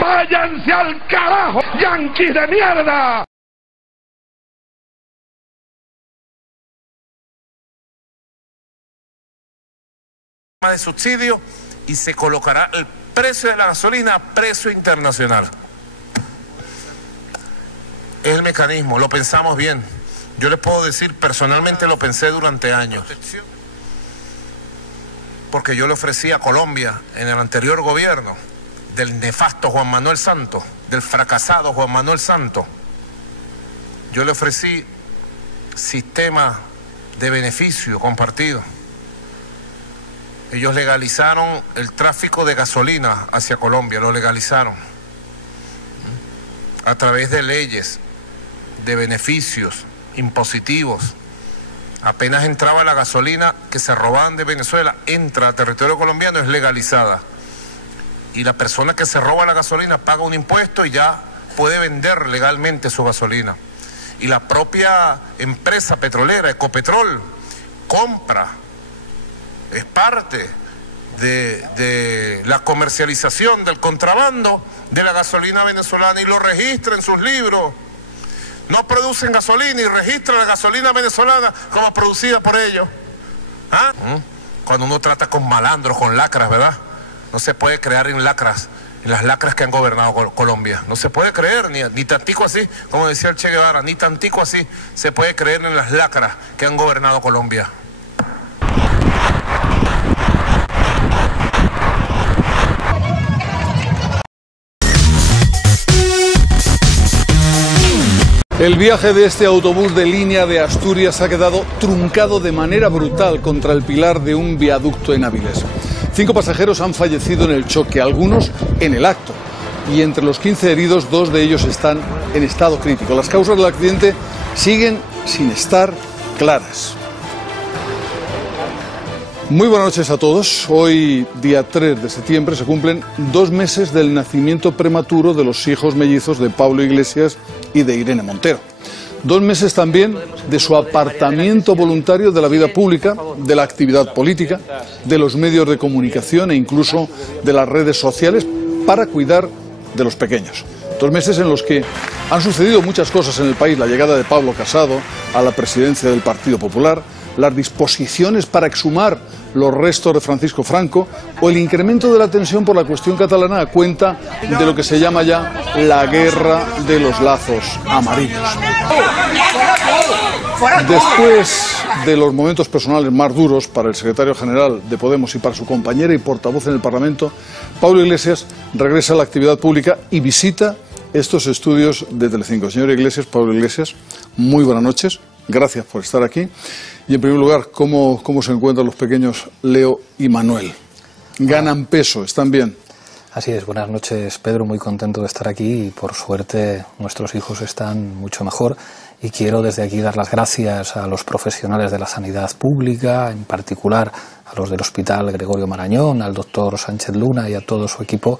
¡Váyanse al carajo, yanquis de mierda! De subsidio y se colocará el precio de la gasolina a precio internacional. Es el mecanismo, lo pensamos bien. Yo les puedo decir, personalmente lo pensé durante años. Porque yo le ofrecí a Colombia en el anterior gobierno del nefasto Juan Manuel Santos, del fracasado Juan Manuel Santos, yo le ofrecí sistema de beneficio compartido. Ellos legalizaron el tráfico de gasolina hacia Colombia, lo legalizaron a través de leyes, de beneficios impositivos. Apenas entraba la gasolina que se robaban de Venezuela, entra a territorio colombiano, es legalizada. Y la persona que se roba la gasolina paga un impuesto y ya puede vender legalmente su gasolina. Y la propia empresa petrolera, Ecopetrol, compra. Es parte de la comercialización del contrabando de la gasolina venezolana y lo registra en sus libros. No producen gasolina y registran la gasolina venezolana como producida por ellos. ¿Ah? Cuando uno trata con malandros, con lacras, ¿verdad? No se puede creer en lacras, en las lacras que han gobernado Colombia. No se puede creer, ni tantico así, como decía el Che Guevara, ni tantico así se puede creer en las lacras que han gobernado Colombia. El viaje de este autobús de línea de Asturias ha quedado truncado de manera brutal contra el pilar de un viaducto en Áviles. 5 pasajeros han fallecido en el choque, algunos en el acto. Y entre los 15 heridos, 2 de ellos están en estado crítico. Las causas del accidente siguen sin estar claras. Muy buenas noches a todos. Hoy, día 3 de septiembre, se cumplen 2 meses del nacimiento prematuro de los hijos mellizos de Pablo Iglesias y de Irene Montero. 2 meses también de su apartamiento voluntario de la vida pública, de la actividad política, de los medios de comunicación e incluso de las redes sociales para cuidar de los pequeños. 2 meses en los que han sucedido muchas cosas en el país: la llegada de Pablo Casado a la presidencia del Partido Popular, las disposiciones para exhumar los restos de Francisco Franco o el incremento de la tensión por la cuestión catalana a cuenta de lo que se llama ya la guerra de los lazos amarillos. Después de los momentos personales más duros para el secretario general de Podemos y para su compañera y portavoz en el Parlamento, Pablo Iglesias regresa a la actividad pública y visita estos estudios de Telecinco. Señor Iglesias, Pablo Iglesias, muy buenas noches. Gracias por estar aquí. Y en primer lugar, ¿cómo se encuentran los pequeños Leo y Manuel? ¿Ganan peso? ¿Están bien? Así es, buenas noches, Pedro, muy contento de estar aquí y por suerte nuestros hijos están mucho mejor y quiero desde aquí dar las gracias a los profesionales de la sanidad pública, en particular a los del Hospital Gregorio Marañón, al doctor Sánchez Luna y a todo su equipo.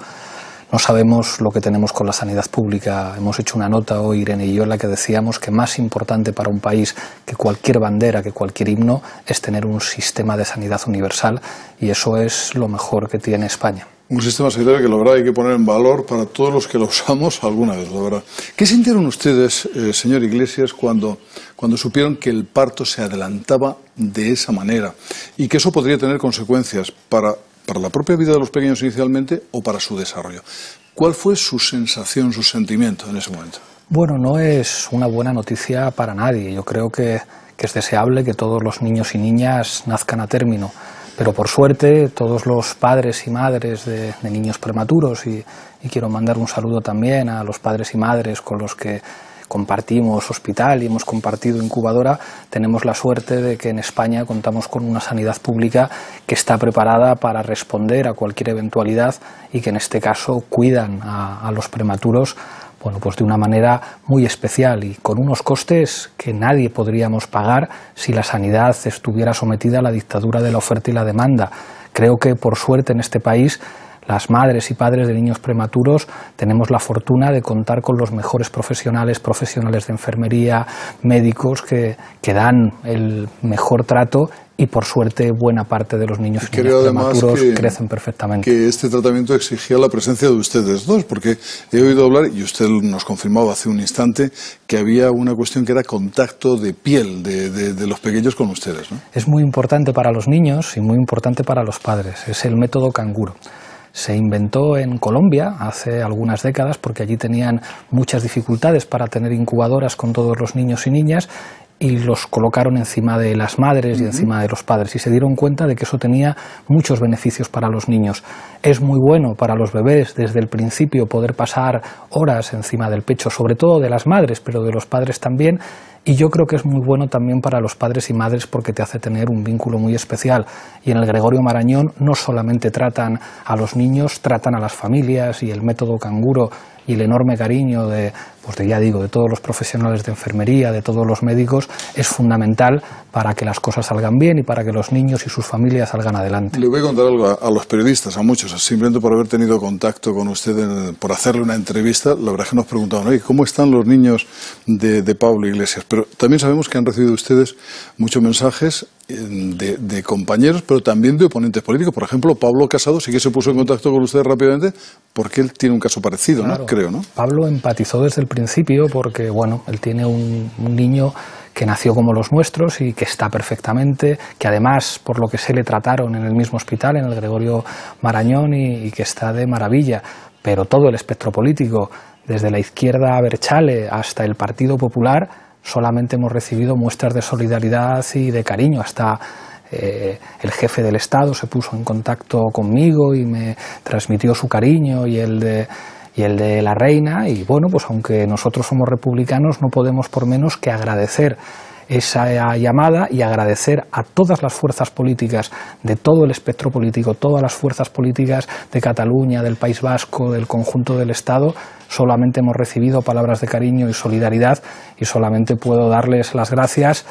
No sabemos lo que tenemos con la sanidad pública. Hemos hecho una nota hoy, Irene y yo, en la que decíamos que más importante para un país que cualquier bandera, que cualquier himno, es tener un sistema de sanidad universal y eso es lo mejor que tiene España. Un sistema sanitario que la verdad hay que poner en valor para todos los que lo usamos alguna vez, la verdad. ¿Qué sintieron ustedes, señor Iglesias, cuando supieron que el parto se adelantaba de esa manera y que eso podría tener consecuencias para la propia vida de los pequeños inicialmente o para su desarrollo? ¿Cuál fue su sensación, su sentimiento en ese momento? Bueno, no es una buena noticia para nadie. Yo creo que es deseable que todos los niños y niñas nazcan a término, pero por suerte todos los padres y madres de niños prematuros, y quiero mandar un saludo también a los padres y madres con los que compartimos hospital y hemos compartido incubadora, tenemos la suerte de que en España contamos con una sanidad pública que está preparada para responder a cualquier eventualidad y que en este caso cuidan a los prematuros, bueno, pues de una manera muy especial y con unos costes que nadie podríamos pagar si la sanidad estuviera sometida a la dictadura de la oferta y la demanda. Creo que por suerte en este país las madres y padres de niños prematuros tenemos la fortuna de contar con los mejores profesionales de enfermería, médicos que dan el mejor trato y por suerte buena parte de los niños y niñas prematuros crecen perfectamente. Que este tratamiento exigía la presencia de ustedes dos, porque he oído hablar, y usted nos confirmaba hace un instante, que había una cuestión que era contacto de piel de los pequeños con ustedes, ¿no? Es muy importante para los niños y muy importante para los padres, es el método canguro. Se inventó en Colombia hace algunas décadas porque allí tenían muchas dificultades para tener incubadoras con todos los niños y niñas, y los colocaron encima de las madres y encima de los padres, y se dieron cuenta de que eso tenía muchos beneficios para los niños. Es muy bueno para los bebés desde el principio poder pasar horas encima del pecho, sobre todo de las madres, pero de los padres también, y yo creo que es muy bueno también para los padres y madres porque te hace tener un vínculo muy especial. Y en el Gregorio Marañón no solamente tratan a los niños, tratan a las familias, y el método canguro y el enorme cariño de todos los profesionales de enfermería, de todos los médicos, es fundamental para que las cosas salgan bien y para que los niños y sus familias salgan adelante. Le voy a contar algo a los periodistas, a muchos, simplemente por haber tenido contacto con usted, por hacerle una entrevista. La verdad es que nos preguntaban, oye, ¿cómo están los niños de Pablo Iglesias? Pero también sabemos que han recibido ustedes muchos mensajes de compañeros, pero también de oponentes políticos. Por ejemplo, Pablo Casado sí que se puso en contacto con usted rápidamente porque él tiene un caso parecido, claro, ¿no? Creo, ¿no? Pablo empatizó desde el principio porque, bueno, él tiene un niño que nació como los nuestros y que está perfectamente, que además, por lo que sé, le trataron en el mismo hospital, en el Gregorio Marañón, y que está de maravilla. Pero todo el espectro político, desde la izquierda abertzale hasta el Partido Popular, solamente hemos recibido muestras de solidaridad y de cariño. Hasta el jefe del Estado se puso en contacto conmigo y me transmitió su cariño y el de la reina, y bueno, pues aunque nosotros somos republicanos, no podemos por menos que agradecer esa llamada y agradecer a todas las fuerzas políticas de todo el espectro político, todas las fuerzas políticas de Cataluña, del País Vasco, del conjunto del Estado. Solamente hemos recibido palabras de cariño y solidaridad, y solamente puedo darles las gracias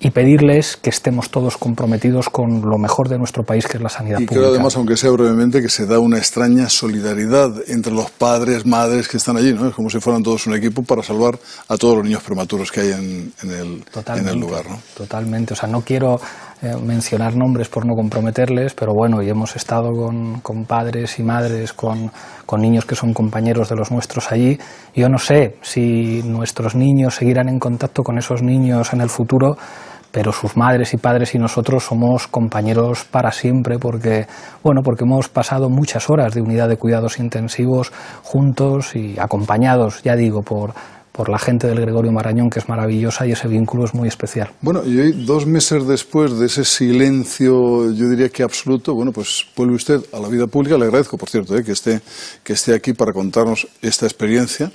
y pedirles que estemos todos comprometidos con lo mejor de nuestro país, que es la sanidad pública. Y creo además, aunque sea brevemente, que se da una extraña solidaridad entre los padres, madres que están allí, ¿no? Es como si fueran todos un equipo para salvar a todos los niños prematuros que hay en el lugar, ¿no? Totalmente. O sea, no quiero mencionar nombres por no comprometerles, pero bueno, y hemos estado con padres y madres, con niños que son compañeros de los nuestros allí. Yo no sé si nuestros niños seguirán en contacto con esos niños en el futuro, pero sus madres y padres y nosotros somos compañeros para siempre, porque hemos pasado muchas horas de unidad de cuidados intensivos juntos y acompañados, ya digo, por la gente del Gregorio Marañón, que es maravillosa, y ese vínculo es muy especial. Bueno, y hoy, 2 meses después de ese silencio, yo diría que absoluto, bueno, pues vuelve usted a la vida pública. Le agradezco, por cierto, que esté aquí para contarnos esta experiencia.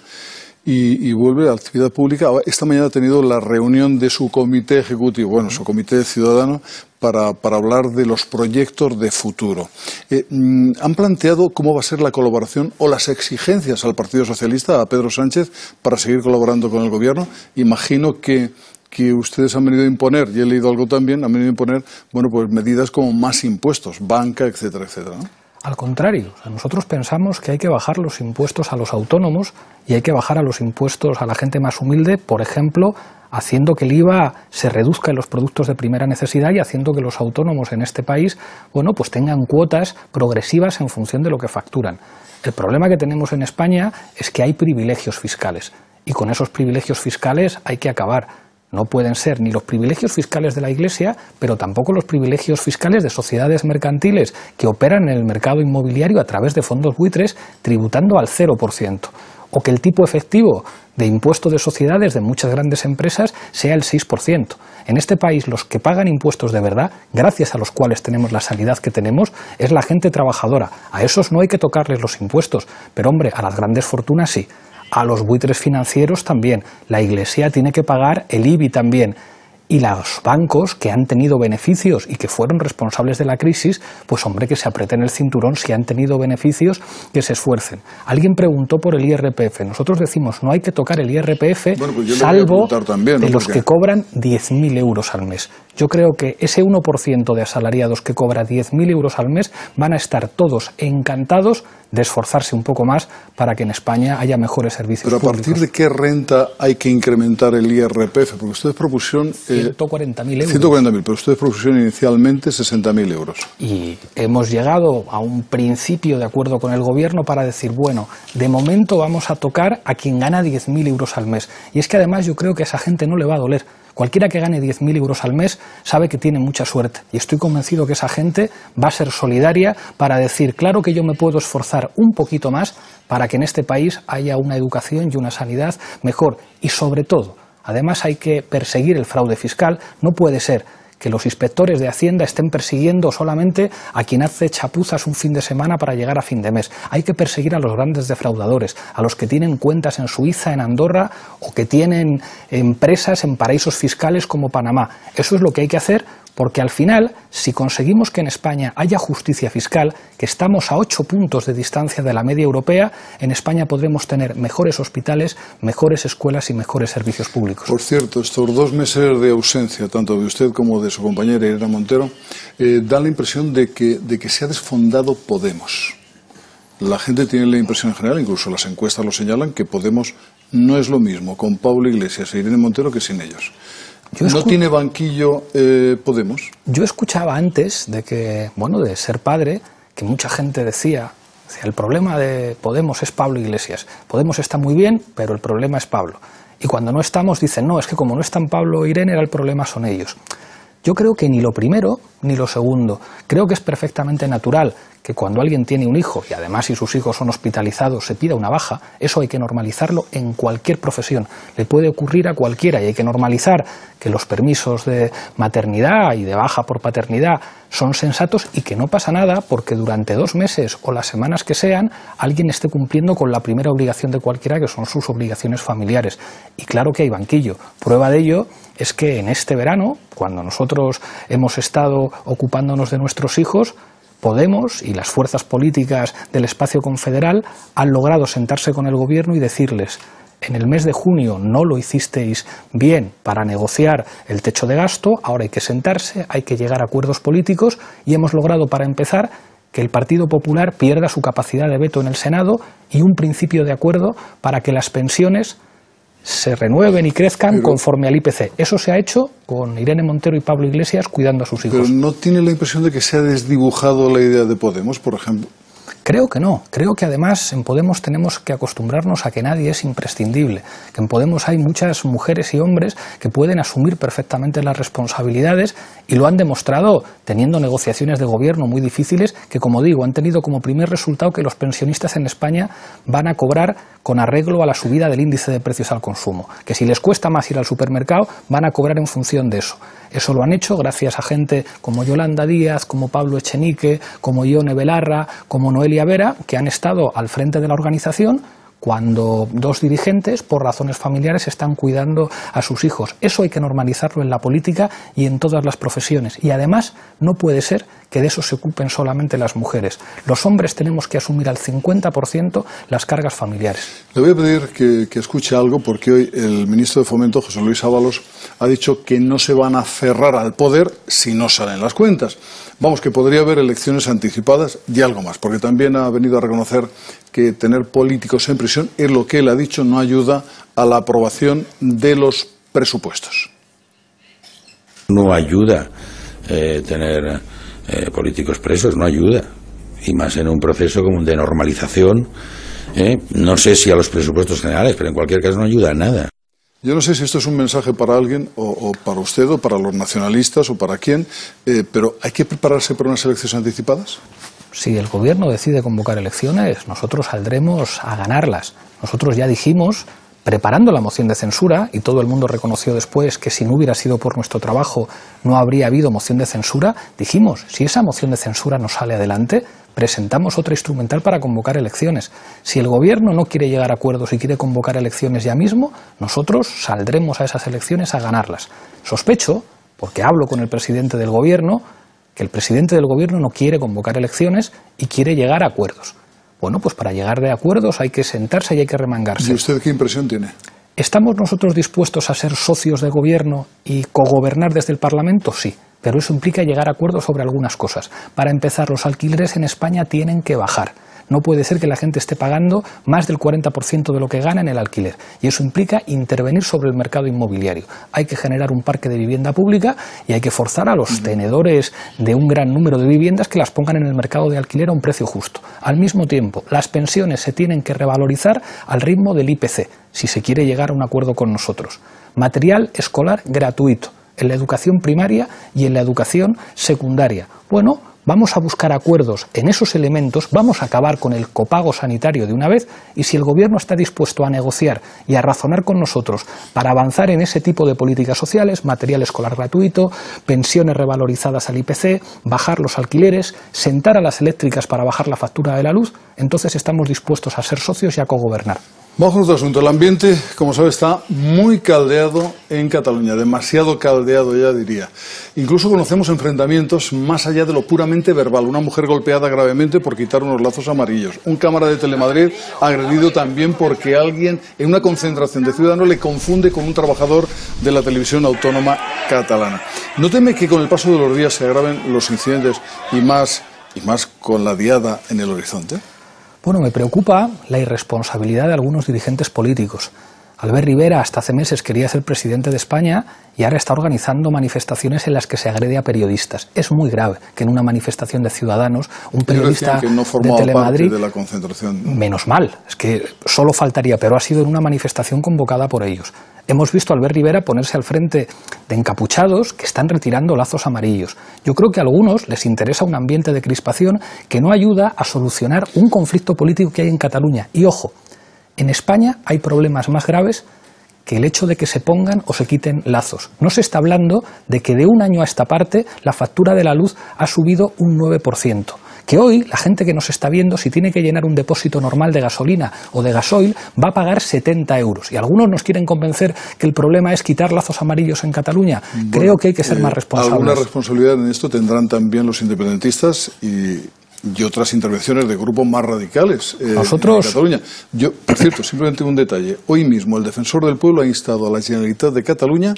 Y vuelve a la actividad pública. Esta mañana ha tenido la reunión de su comité ejecutivo, bueno, su comité ciudadano, para hablar de los proyectos de futuro. ¿Han planteado cómo va a ser la colaboración o las exigencias al Partido Socialista, a Pedro Sánchez, para seguir colaborando con el Gobierno? Imagino que ustedes han venido a imponer, y he leído algo también, han venido a imponer, bueno, pues medidas como más impuestos, banca, etcétera, etcétera, ¿no? Al contrario, nosotros pensamos que hay que bajar los impuestos a los autónomos y hay que bajar a los impuestos a la gente más humilde, por ejemplo, haciendo que el IVA se reduzca en los productos de primera necesidad y haciendo que los autónomos en este país, bueno, pues tengan cuotas progresivas en función de lo que facturan. El problema que tenemos en España es que hay privilegios fiscales, y con esos privilegios fiscales hay que acabar. No pueden ser ni los privilegios fiscales de la Iglesia, pero tampoco los privilegios fiscales de sociedades mercantiles que operan en el mercado inmobiliario a través de fondos buitres, tributando al 0%. O que el tipo efectivo de impuesto de sociedades de muchas grandes empresas sea el 6%. En este país, los que pagan impuestos de verdad, gracias a los cuales tenemos la sanidad que tenemos, es la gente trabajadora. A esos no hay que tocarles los impuestos, pero hombre, a las grandes fortunas sí. A los buitres financieros también. La Iglesia tiene que pagar el IBI también. Y los bancos que han tenido beneficios y que fueron responsables de la crisis, pues hombre, que se aprieten el cinturón. Si han tenido beneficios, que se esfuercen. Alguien preguntó por el IRPF. Nosotros decimos, no hay que tocar el IRPF, bueno, pues salvo también, ¿no? De los que cobran 10.000 euros al mes. Yo creo que ese 1% de asalariados que cobra 10.000 euros al mes van a estar todos encantados de esforzarse un poco más para que en España haya mejores servicios públicos. ¿Pero a partir de qué renta hay que incrementar el IRPF? Porque ustedes propusieron 140.000 euros. 140.000, pero ustedes propusieron inicialmente 60.000 euros. Y hemos llegado a un principio de acuerdo con el Gobierno para decir, bueno, de momento vamos a tocar a quien gana 10.000 euros al mes. Y es que además yo creo que a esa gente no le va a doler. Cualquiera que gane 10.000 euros al mes sabe que tiene mucha suerte y estoy convencido que esa gente va a ser solidaria para decir, claro que yo me puedo esforzar un poquito más para que en este país haya una educación y una sanidad mejor. Y sobre todo, además hay que perseguir el fraude fiscal. No puede ser que los inspectores de Hacienda estén persiguiendo solamente a quien hace chapuzas un fin de semana para llegar a fin de mes. Hay que perseguir a los grandes defraudadores, a los que tienen cuentas en Suiza, en Andorra o que tienen empresas en paraísos fiscales como Panamá. Eso es lo que hay que hacer, porque al final, si conseguimos que en España haya justicia fiscal, que estamos a 8 puntos de distancia de la media europea, en España podremos tener mejores hospitales, mejores escuelas y mejores servicios públicos. Por cierto, estos 2 meses de ausencia, tanto de usted como de su compañera Irene Montero, dan la impresión de que se ha desfondado Podemos. La gente tiene la impresión en general, incluso las encuestas lo señalan, que Podemos no es lo mismo con Pablo Iglesias e Irene Montero que sin ellos. ¿No tiene banquillo Podemos? Yo escuchaba antes de ser padre, que mucha gente decía, el problema de Podemos es Pablo Iglesias. Podemos está muy bien, pero el problema es Pablo. Y cuando no estamos dicen, no, es que como no están Pablo e Irene, el problema son ellos. Yo creo que ni lo primero ni lo segundo. Creo que es perfectamente natural que cuando alguien tiene un hijo, y además si sus hijos son hospitalizados, se pida una baja. Eso hay que normalizarlo en cualquier profesión. Le puede ocurrir a cualquiera y hay que normalizar que los permisos de maternidad y de baja por paternidad son sensatos y que no pasa nada porque durante 2 meses o las semanas que sean, alguien esté cumpliendo con la primera obligación de cualquiera, que son sus obligaciones familiares. Y claro que hay banquillo. Prueba de ello es que en este verano, cuando nosotros hemos estado ocupándonos de nuestros hijos, Podemos y las fuerzas políticas del espacio confederal han logrado sentarse con el Gobierno y decirles, en el mes de junio no lo hicisteis bien para negociar el techo de gasto, ahora hay que sentarse, hay que llegar a acuerdos políticos y hemos logrado, para empezar, que el Partido Popular pierda su capacidad de veto en el Senado y un principio de acuerdo para que las pensiones se renueven y crezcan conforme al IPC. Eso se ha hecho con Irene Montero y Pablo Iglesias cuidando a sus hijos. ¿Pero no tiene la impresión de que se ha desdibujado la idea de Podemos, por ejemplo? Creo que no. Creo que además en Podemos tenemos que acostumbrarnos a que nadie es imprescindible. Que en Podemos hay muchas mujeres y hombres que pueden asumir perfectamente las responsabilidades y lo han demostrado teniendo negociaciones de gobierno muy difíciles que, como digo, han tenido como primer resultado que los pensionistas en España van a cobrar con arreglo a la subida del índice de precios al consumo. Que si les cuesta más ir al supermercado, van a cobrar en función de eso. Eso lo han hecho gracias a gente como Yolanda Díaz, como Pablo Echenique, como Ione Belarra, como Noelia Vera, que han estado al frente de la organización cuando 2 dirigentes, por razones familiares, están cuidando a sus hijos. Eso hay que normalizarlo en la política y en todas las profesiones. Y además no puede ser que de eso se ocupen solamente las mujeres. Los hombres tenemos que asumir al 50% las cargas familiares. Le voy a pedir que escuche algo, porque hoy el ministro de Fomento, José Luis Ábalos, ha dicho que no se van a aferrar al poder si no salen las cuentas. Vamos, que podría haber elecciones anticipadas y algo más, porque también ha venido a reconocer que tener políticos en prisión, es lo que él ha dicho, no ayuda a la aprobación de los presupuestos. No ayuda tener políticos presos, no ayuda, y más en un proceso como de normalización, no sé si a los presupuestos generales, pero en cualquier caso no ayuda a nada. Yo no sé si esto es un mensaje para alguien, o para usted, o para los nacionalistas, o para quién, pero ¿hay que prepararse para unas elecciones anticipadas? Si el Gobierno decide convocar elecciones, nosotros saldremos a ganarlas. Nosotros ya dijimos, preparando la moción de censura, y todo el mundo reconoció después que si no hubiera sido por nuestro trabajo no habría habido moción de censura, dijimos, si esa moción de censura no sale adelante, presentamos otra instrumental para convocar elecciones. Si el Gobierno no quiere llegar a acuerdos y quiere convocar elecciones ya mismo, nosotros saldremos a esas elecciones a ganarlas. Sospecho, porque hablo con el presidente del Gobierno, que el presidente del Gobierno no quiere convocar elecciones y quiere llegar a acuerdos. Bueno, pues para llegar de acuerdos hay que sentarse y hay que remangarse. ¿Y usted qué impresión tiene? ¿Estamos nosotros dispuestos a ser socios de gobierno y cogobernar desde el Parlamento? Sí, pero eso implica llegar a acuerdos sobre algunas cosas. Para empezar, los alquileres en España tienen que bajar. No puede ser que la gente esté pagando más del 40% de lo que gana en el alquiler. Y eso implica intervenir sobre el mercado inmobiliario. Hay que generar un parque de vivienda pública y hay que forzar a los tenedores de un gran número de viviendas que las pongan en el mercado de alquiler a un precio justo. Al mismo tiempo, las pensiones se tienen que revalorizar al ritmo del IPC, si se quiere llegar a un acuerdo con nosotros. Material escolar gratuito en la educación primaria y en la educación secundaria. Bueno, vamos a buscar acuerdos en esos elementos, vamos a acabar con el copago sanitario de una vez y si el Gobierno está dispuesto a negociar y a razonar con nosotros para avanzar en ese tipo de políticas sociales, material escolar gratuito, pensiones revalorizadas al IPC, bajar los alquileres, sentar a las eléctricas para bajar la factura de la luz, entonces estamos dispuestos a ser socios y a cogobernar. Vamos con otro asunto. El ambiente, como sabe, está muy caldeado en Cataluña, demasiado caldeado ya diría. Incluso conocemos enfrentamientos más allá de lo puramente verbal. Una mujer golpeada gravemente por quitar unos lazos amarillos. Un cámara de Telemadrid agredido también porque alguien en una concentración de ciudadanos le confunde con un trabajador de la televisión autónoma catalana. ¿No teme que con el paso de los días se agraven los incidentes y más con la diada en el horizonte? Bueno, me preocupa la irresponsabilidad de algunos dirigentes políticos. Albert Rivera hasta hace meses quería ser presidente de España y ahora está organizando manifestaciones en las que se agrede a periodistas. Es muy grave que en una manifestación de ciudadanos un periodista que no de Telemadrid, parte de la concentración. Menos mal, es que solo faltaría, pero ha sido en una manifestación convocada por ellos. Hemos visto a Albert Rivera ponerse al frente de encapuchados que están retirando lazos amarillos. Yo creo que a algunos les interesa un ambiente de crispación que no ayuda a solucionar un conflicto político que hay en Cataluña. Y ojo, en España hay problemas más graves que el hecho de que se pongan o se quiten lazos. No se está hablando de que de un año a esta parte la factura de la luz ha subido un 9%. Que hoy la gente que nos está viendo, si tiene que llenar un depósito normal de gasolina o de gasoil, va a pagar 70 euros. Y algunos nos quieren convencer que el problema es quitar lazos amarillos en Cataluña. Bueno, creo que hay que ser más responsables. Alguna responsabilidad en esto tendrán también los independentistas y otras intervenciones de grupos más radicales Nosotros... en Cataluña. Yo, por cierto, simplemente un detalle. Hoy mismo el Defensor del Pueblo ha instado a la Generalitat de Cataluña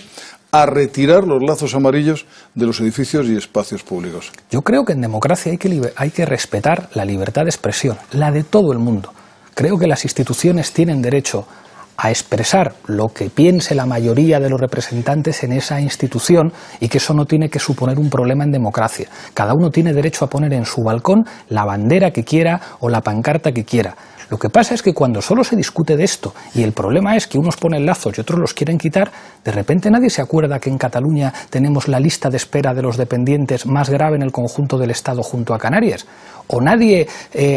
a retirar los lazos amarillos de los edificios y espacios públicos. Yo creo que en democracia hay que respetar la libertad de expresión, la de todo el mundo. Creo que las instituciones tienen derecho a expresar lo que piense la mayoría de los representantes en esa institución y que eso no tiene que suponer un problema en democracia. Cada uno tiene derecho a poner en su balcón la bandera que quiera o la pancarta que quiera. Lo que pasa es que cuando solo se discute de esto y el problema es que unos ponen lazos y otros los quieren quitar, de repente nadie se acuerda que en Cataluña tenemos la lista de espera de los dependientes más grave en el conjunto del Estado junto a Canarias. O nadie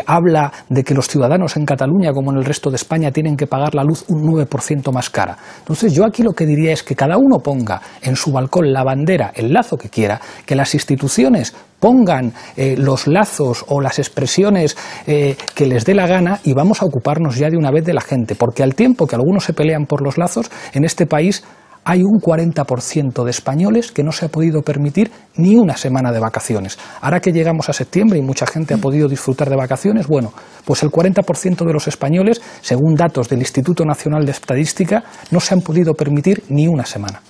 habla de que los ciudadanos en Cataluña, como en el resto de España, tienen que pagar la luz un 9% más cara. Entonces yo aquí lo que diría es que cada uno ponga en su balcón la bandera, el lazo que quiera, que las instituciones pongan los lazos o las expresiones que les dé la gana y vamos a ocuparnos ya de una vez de la gente, porque al tiempo que algunos se pelean por los lazos, en este país hay un 40% de españoles que no se ha podido permitir ni una semana de vacaciones. Ahora que llegamos a septiembre y mucha gente ha podido disfrutar de vacaciones, bueno, pues el 40% de los españoles, según datos del Instituto Nacional de Estadística, no se han podido permitir ni una semana.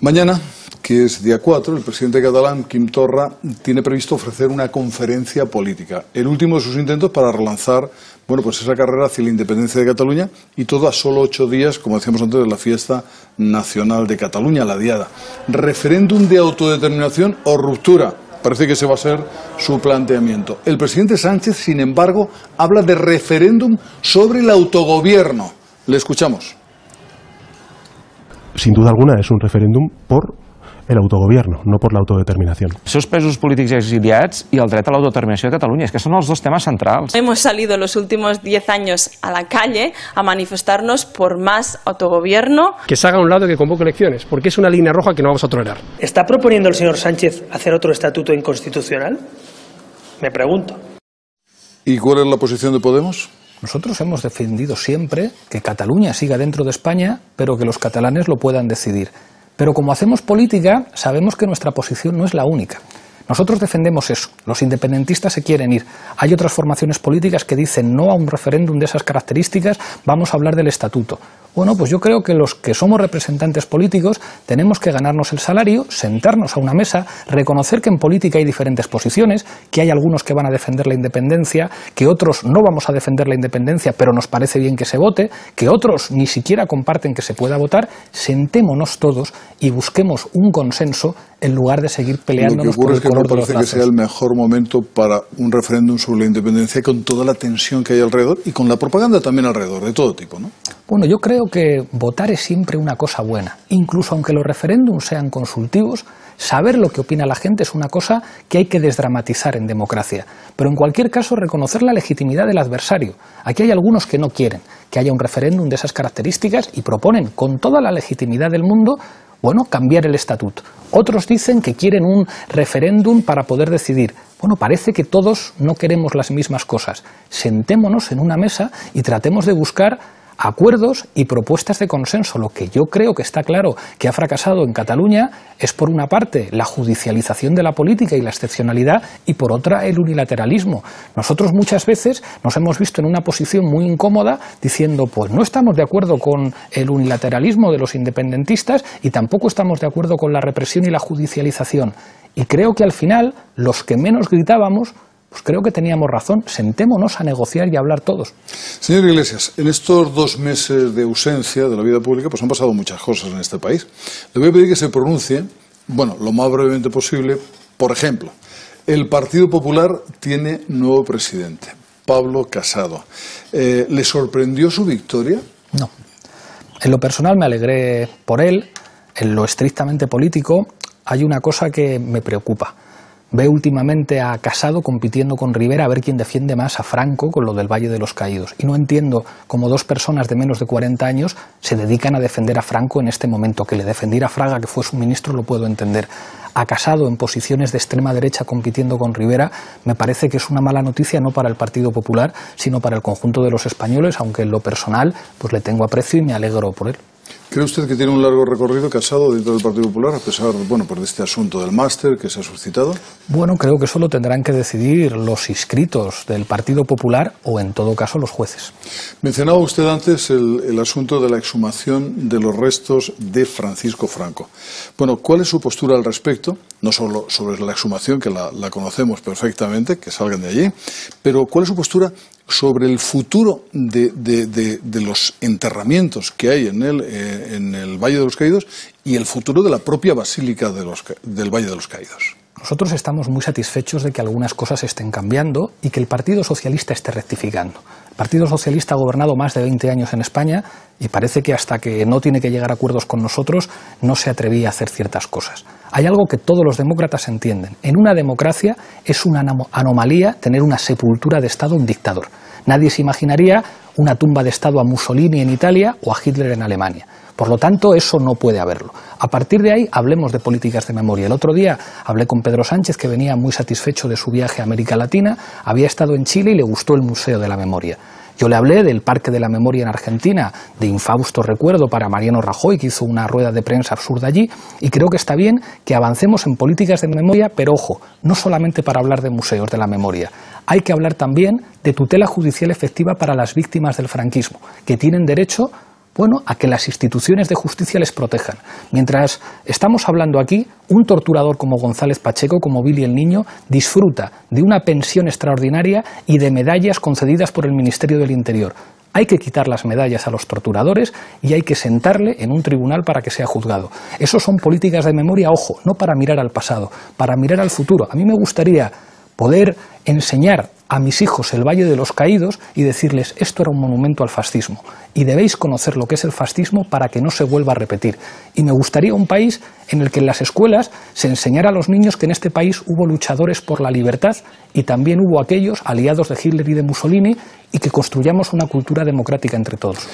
Mañana, que es día 4, el presidente catalán, Quim Torra, tiene previsto ofrecer una conferencia política, el último de sus intentos para relanzar pues esa carrera hacia la independencia de Cataluña, y todo a solo 8 días, como decíamos antes, de la fiesta nacional de Cataluña, la Diada. ¿Referéndum de autodeterminación o ruptura? Parece que ese va a ser su planteamiento. El presidente Sánchez, sin embargo, habla de referéndum sobre el autogobierno. Le escuchamos. Sin duda alguna es un referéndum por el autogobierno, no por la autodeterminación. Els seus presos polítics exiliats i el dret a l'autodeterminació de Catalunya, és que són els dos temes centrals. Hemos salido los últimos 10 años a la calle a manifestarnos por más autogobierno. Que se haga a un lado y que convoque elecciones, porque es una línea roja que no vamos a tolerar. ¿Está proponiendo el señor Sánchez hacer otro estatuto inconstitucional? Me pregunto. ¿Y cuál es la posición de Podemos? Nosotros hemos defendido siempre que Cataluña siga dentro de España, pero que los catalanes lo puedan decidir. Pero como hacemos política, sabemos que nuestra posición no es la única. Nosotros defendemos eso. Los independentistas se quieren ir. Hay otras formaciones políticas que dicen no a un referéndum de esas características, vamos a hablar del estatuto. Bueno, pues yo creo que los que somos representantes políticos tenemos que ganarnos el salario, sentarnos a una mesa, reconocer que en política hay diferentes posiciones, que hay algunos que van a defender la independencia, que otros no vamos a defender la independencia, pero nos parece bien que se vote, que otros ni siquiera comparten que se pueda votar. Sentémonos todos y busquemos un consenso en lugar de seguir peleándonos por el color de los lazos. Lo que ocurre es que me parece que sea el mejor momento para un referéndum sobre la independencia, con toda la tensión que hay alrededor y con la propaganda también alrededor, de todo tipo, ¿no? Bueno, yo creo que votar es siempre una cosa buena. Incluso aunque los referéndums sean consultivos, saber lo que opina la gente es una cosa que hay que desdramatizar en democracia. Pero en cualquier caso, reconocer la legitimidad del adversario. Aquí hay algunos que no quieren que haya un referéndum de esas características y proponen, con toda la legitimidad del mundo, bueno, cambiar el estatuto. Otros dicen que quieren un referéndum para poder decidir. Bueno, parece que todos no queremos las mismas cosas. Sentémonos en una mesa y tratemos de buscar acuerdos y propuestas de consenso. Lo que yo creo que está claro que ha fracasado en Cataluña es, por una parte, la judicialización de la política y la excepcionalidad, y por otra, el unilateralismo. Nosotros muchas veces nos hemos visto en una posición muy incómoda diciendo, pues no estamos de acuerdo con el unilateralismo de los independentistas y tampoco estamos de acuerdo con la represión y la judicialización. Y creo que al final, los que menos gritábamos, pues creo que teníamos razón. Sentémonos a negociar y a hablar todos. Señor Iglesias, en estos 2 meses de ausencia de la vida pública, pues han pasado muchas cosas en este país. Le voy a pedir que se pronuncie, bueno, lo más brevemente posible. Por ejemplo, el Partido Popular tiene nuevo presidente, Pablo Casado. ¿Le sorprendió su victoria? No. En lo personal me alegré por él. En lo estrictamente político hay una cosa que me preocupa. Veo últimamente a Casado compitiendo con Rivera a ver quién defiende más a Franco con lo del Valle de los Caídos. Y no entiendo cómo 2 personas de menos de 40 años se dedican a defender a Franco en este momento. Que le defendiera a Fraga, que fue su ministro, lo puedo entender. A Casado en posiciones de extrema derecha compitiendo con Rivera, me parece que es una mala noticia no para el Partido Popular, sino para el conjunto de los españoles, aunque en lo personal pues le tengo aprecio y me alegro por él. ¿Cree usted que tiene un largo recorrido Casado dentro del Partido Popular, a pesar, bueno, por este asunto del máster que se ha suscitado? Bueno, creo que eso lo tendrán que decidir los inscritos del Partido Popular o, en todo caso, los jueces. Mencionaba usted antes el asunto de la exhumación de los restos de Francisco Franco. Bueno, ¿cuál es su postura al respecto? No solo sobre la exhumación, que la conocemos perfectamente, que salgan de allí, pero ¿cuál es su postura sobre el futuro de los enterramientos que hay en el Valle de los Caídos y el futuro de la propia Basílica del Valle de los Caídos? Nosotros estamos muy satisfechos de que algunas cosas estén cambiando y que el Partido Socialista esté rectificando. El Partido Socialista ha gobernado más de 20 años en España y parece que hasta que no tiene que llegar a acuerdos con nosotros no se atrevía a hacer ciertas cosas. Hay algo que todos los demócratas entienden. En una democracia es una anomalía tener una sepultura de Estado a un dictador. Nadie se imaginaría una tumba de Estado a Mussolini en Italia o a Hitler en Alemania. Por lo tanto, eso no puede haberlo. A partir de ahí, hablemos de políticas de memoria. El otro día hablé con Pedro Sánchez, que venía muy satisfecho de su viaje a América Latina, había estado en Chile y le gustó el Museo de la Memoria. Yo le hablé del Parque de la Memoria en Argentina, de infausto recuerdo para Mariano Rajoy, que hizo una rueda de prensa absurda allí, y creo que está bien que avancemos en políticas de memoria, pero ojo, no solamente para hablar de museos de la memoria. Hay que hablar también de tutela judicial efectiva para las víctimas del franquismo, que tienen derecho, bueno, a que las instituciones de justicia les protejan. Mientras estamos hablando aquí, un torturador como González Pacheco, como Billy el Niño, disfruta de una pensión extraordinaria y de medallas concedidas por el Ministerio del Interior. Hay que quitar las medallas a los torturadores y hay que sentarle en un tribunal para que sea juzgado. Eso son políticas de memoria, ojo, no para mirar al pasado, para mirar al futuro. A mí me gustaría poder enseñar a mis hijos el Valle de los Caídos y decirles, esto era un monumento al fascismo y debéis conocer lo que es el fascismo para que no se vuelva a repetir. Y me gustaría un país en el que en las escuelas se enseñara a los niños que en este país hubo luchadores por la libertad y también hubo aquellos aliados de Hitler y de Mussolini, y que construyamos una cultura democrática entre todos.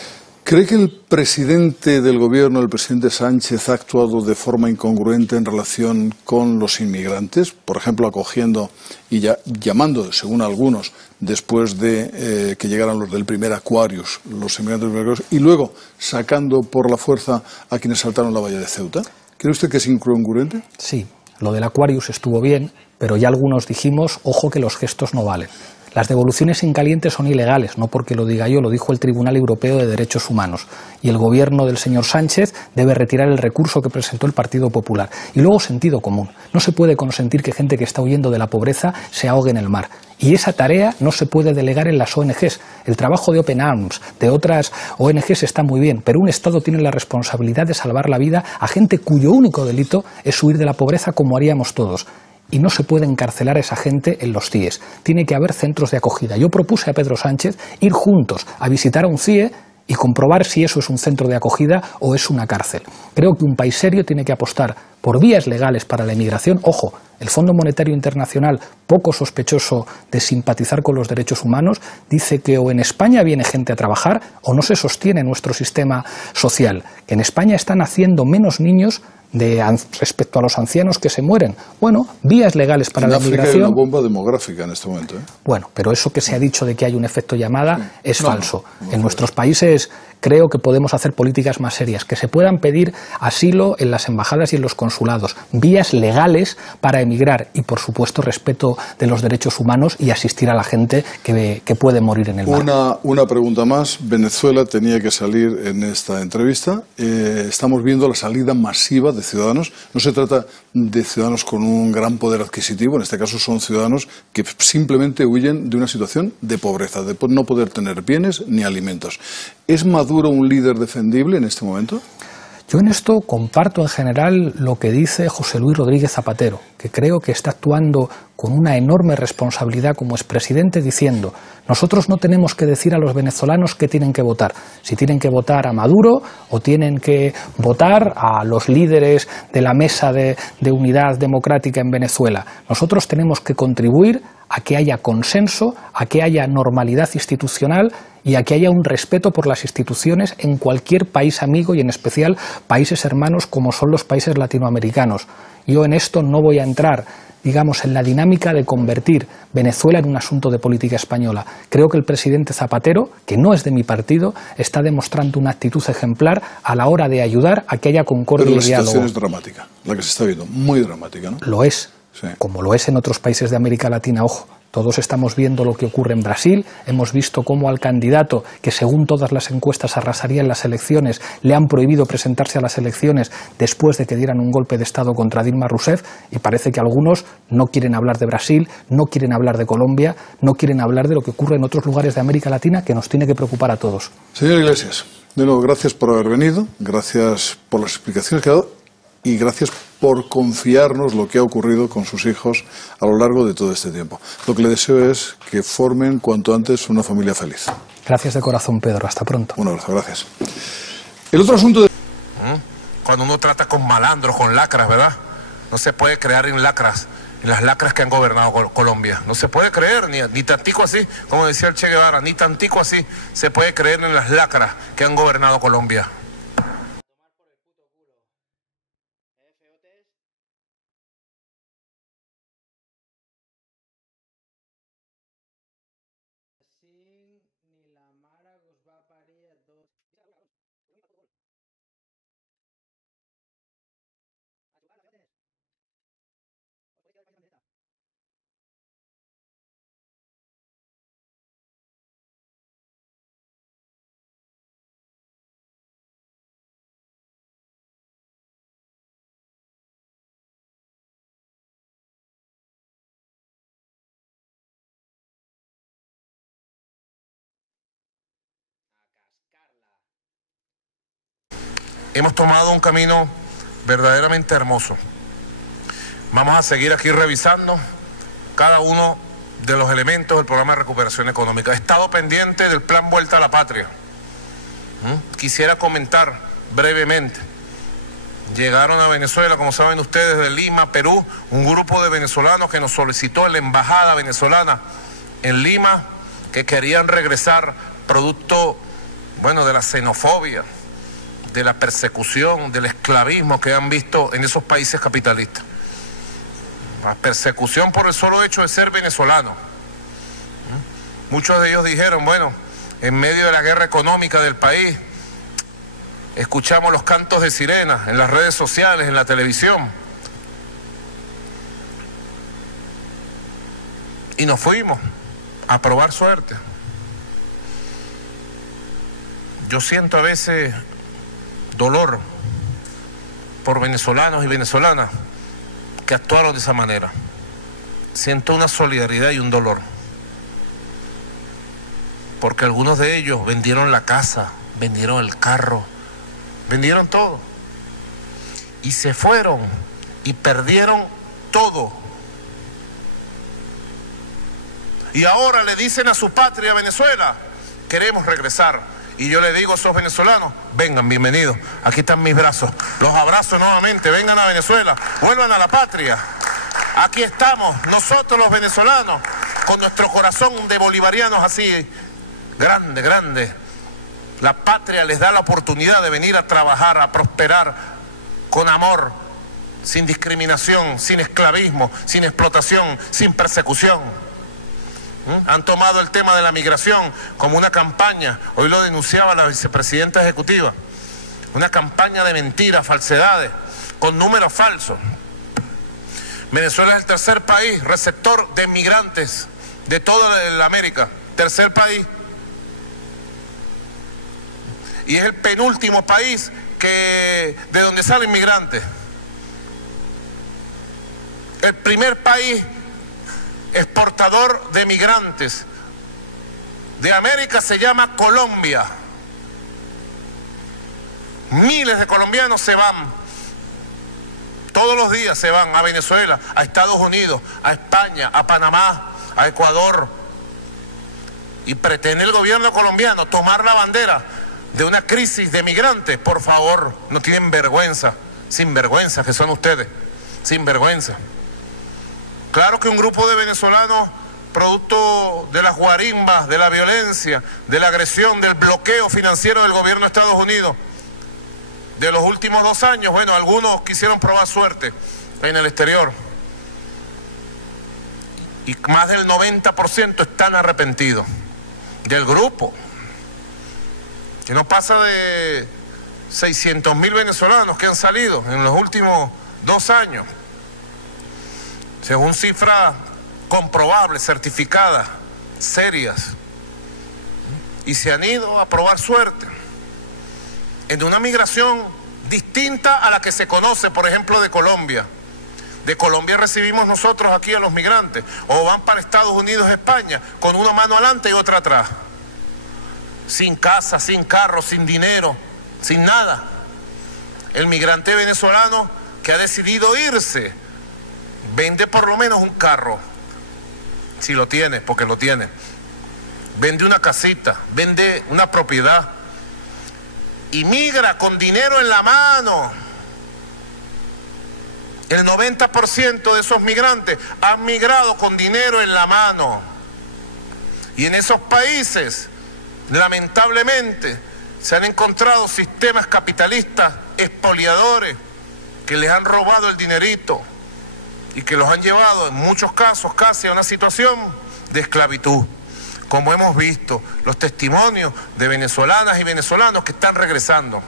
¿Cree que el presidente del gobierno, el presidente Sánchez, ha actuado de forma incongruente en relación con los inmigrantes? Por ejemplo, acogiendo y llamando, según algunos, después de que llegaran los del primer Aquarius, los inmigrantes, y luego sacando por la fuerza a quienes saltaron la valla de Ceuta. ¿Cree usted que es incongruente? Sí. Lo del Aquarius estuvo bien, pero ya algunos dijimos, ojo que los gestos no valen. Las devoluciones en caliente son ilegales, no porque lo diga yo, lo dijo el Tribunal Europeo de Derechos Humanos. Y el gobierno del señor Sánchez debe retirar el recurso que presentó el Partido Popular. Y luego sentido común. No se puede consentir que gente que está huyendo de la pobreza se ahogue en el mar. Y esa tarea no se puede delegar en las ONGs. El trabajo de Open Arms, de otras ONGs está muy bien, pero un Estado tiene la responsabilidad de salvar la vida a gente cuyo único delito es huir de la pobreza como haríamos todos. Y no se puede encarcelar a esa gente en los CIEs. Tiene que haber centros de acogida. Yo propuse a Pedro Sánchez ir juntos a visitar a un CIE y comprobar si eso es un centro de acogida o es una cárcel. Creo que un país serio tiene que apostar por vías legales para la emigración. Ojo, el Fondo Monetario Internacional, poco sospechoso de simpatizar con los derechos humanos, dice que o en España viene gente a trabajar o no se sostiene nuestro sistema social. Que en España están naciendo menos niños respecto a los ancianos que se mueren. Bueno, vías legales para la migración. En África hay una bomba demográfica en este momento, ¿eh? Bueno, pero eso que se ha dicho de que hay un efecto llamada es falso. No, en nuestros países creo que podemos hacer políticas más serias, que se puedan pedir asilo en las embajadas y en los consulados, vías legales para emigrar y, por supuesto, respeto de los derechos humanos y asistir a la gente que puede morir en el mar. Una pregunta más. Venezuela tenía que salir en esta entrevista. Estamos viendo la salida masiva de ciudadanos. No se trata de ciudadanos con un gran poder adquisitivo, en este caso son ciudadanos que simplemente huyen de una situación de pobreza, de no poder tener bienes ni alimentos. ¿Es Maduro un líder defendible en este momento? Yo en esto comparto en general lo que dice José Luis Rodríguez Zapatero, que creo que está actuando con una enorme responsabilidad como expresidente diciendo: nosotros no tenemos que decir a los venezolanos qué tienen que votar, si tienen que votar a Maduro o tienen que votar a los líderes de la Mesa de Unidad Democrática en Venezuela. Nosotros tenemos que contribuir a que haya consenso, a que haya normalidad institucional y a que haya un respeto por las instituciones en cualquier país amigo y en especial países hermanos como son los países latinoamericanos. Yo en esto no voy a entrar, digamos, en la dinámica de convertir Venezuela en un asunto de política española. Creo que el presidente Zapatero, que no es de mi partido, está demostrando una actitud ejemplar a la hora de ayudar a que haya concordia y diálogo. Pero la situación es dramática, la que se está viendo, muy dramática, ¿no? Lo es. Sí. Como lo es en otros países de América Latina, ojo. Todos estamos viendo lo que ocurre en Brasil, hemos visto cómo al candidato que según todas las encuestas arrasaría en las elecciones, le han prohibido presentarse a las elecciones después de que dieran un golpe de Estado contra Dilma Rousseff, y parece que algunos no quieren hablar de Brasil, no quieren hablar de Colombia, no quieren hablar de lo que ocurre en otros lugares de América Latina, que nos tiene que preocupar a todos. Señor Iglesias, de nuevo, gracias por haber venido, gracias por las explicaciones que ha dado y gracias por confiarnos lo que ha ocurrido con sus hijos a lo largo de todo este tiempo. Lo que le deseo es que formen cuanto antes una familia feliz. Gracias de corazón, Pedro. Hasta pronto. Un abrazo, gracias. El otro asunto de... Cuando uno trata con malandros, con lacras, ¿verdad? No se puede creer en lacras, en las lacras que han gobernado Colombia. No se puede creer, ni tantico así, como decía el Che Guevara, ni tantico así se puede creer en las lacras que han gobernado Colombia. Hemos tomado un camino verdaderamente hermoso. Vamos a seguir aquí revisando cada uno de los elementos del programa de recuperación económica. He estado pendiente del plan Vuelta a la Patria. Quisiera comentar brevemente. Llegaron a Venezuela, como saben ustedes, de Lima, Perú, un grupo de venezolanos que nos solicitó en la embajada venezolana en Lima, que querían regresar producto, bueno, de la xenofobia, de la persecución, del esclavismo que han visto en esos países capitalistas. La persecución por el solo hecho de ser venezolano. Muchos de ellos dijeron, bueno, en medio de la guerra económica del país, escuchamos los cantos de sirena en las redes sociales, en la televisión. Y nos fuimos a probar suerte. Yo siento a veces dolor por venezolanos y venezolanas que actuaron de esa manera. Siento una solidaridad y un dolor. Porque algunos de ellos vendieron la casa, vendieron el carro, vendieron todo. Y se fueron y perdieron todo. Y ahora le dicen a su patria, Venezuela, queremos regresar. Y yo le digo a esos venezolanos, vengan, bienvenidos, aquí están mis brazos, los abrazo nuevamente, vengan a Venezuela, vuelvan a la patria. Aquí estamos, nosotros los venezolanos, con nuestro corazón de bolivarianos así, grande, grande. La patria les da la oportunidad de venir a trabajar, a prosperar con amor, sin discriminación, sin esclavismo, sin explotación, sin persecución. Han tomado el tema de la migración como una campaña, hoy lo denunciaba la vicepresidenta ejecutiva, una campaña de mentiras, falsedades, con números falsos. Venezuela es el tercer país receptor de migrantes de toda la América, tercer país. Y es el penúltimo país de donde salen migrantes. El primer país exportador de migrantes de América se llama Colombia. Miles de colombianos se van, todos los días se van a Venezuela, a Estados Unidos, a España, a Panamá, a Ecuador. Y pretende el gobierno colombiano tomar la bandera de una crisis de migrantes. Por favor, no tienen vergüenza, sinvergüenza que son ustedes, sinvergüenza. Claro que un grupo de venezolanos, producto de las guarimbas, de la violencia, de la agresión, del bloqueo financiero del gobierno de Estados Unidos, de los últimos 2 años, bueno, algunos quisieron probar suerte en el exterior. Y más del 90% están arrepentidos del grupo, que no pasa de 600.000 venezolanos que han salido en los últimos 2 años. Según cifras comprobables, certificadas, serias, y se han ido a probar suerte en una migración distinta a la que se conoce, por ejemplo, de Colombia. De Colombia recibimos nosotros aquí a los migrantes, o van para Estados Unidos, España, con una mano adelante y otra atrás, sin casa, sin carro, sin dinero, sin nada. El migrante venezolano que ha decidido irse vende por lo menos un carro, si lo tiene, porque lo tiene. Vende una casita, vende una propiedad y migra con dinero en la mano. El 90% de esos migrantes han migrado con dinero en la mano. Y en esos países, lamentablemente, se han encontrado sistemas capitalistas expoliadores que les han robado el dinerito y que los han llevado en muchos casos casi a una situación de esclavitud, como hemos visto los testimonios de venezolanas y venezolanos que están regresando.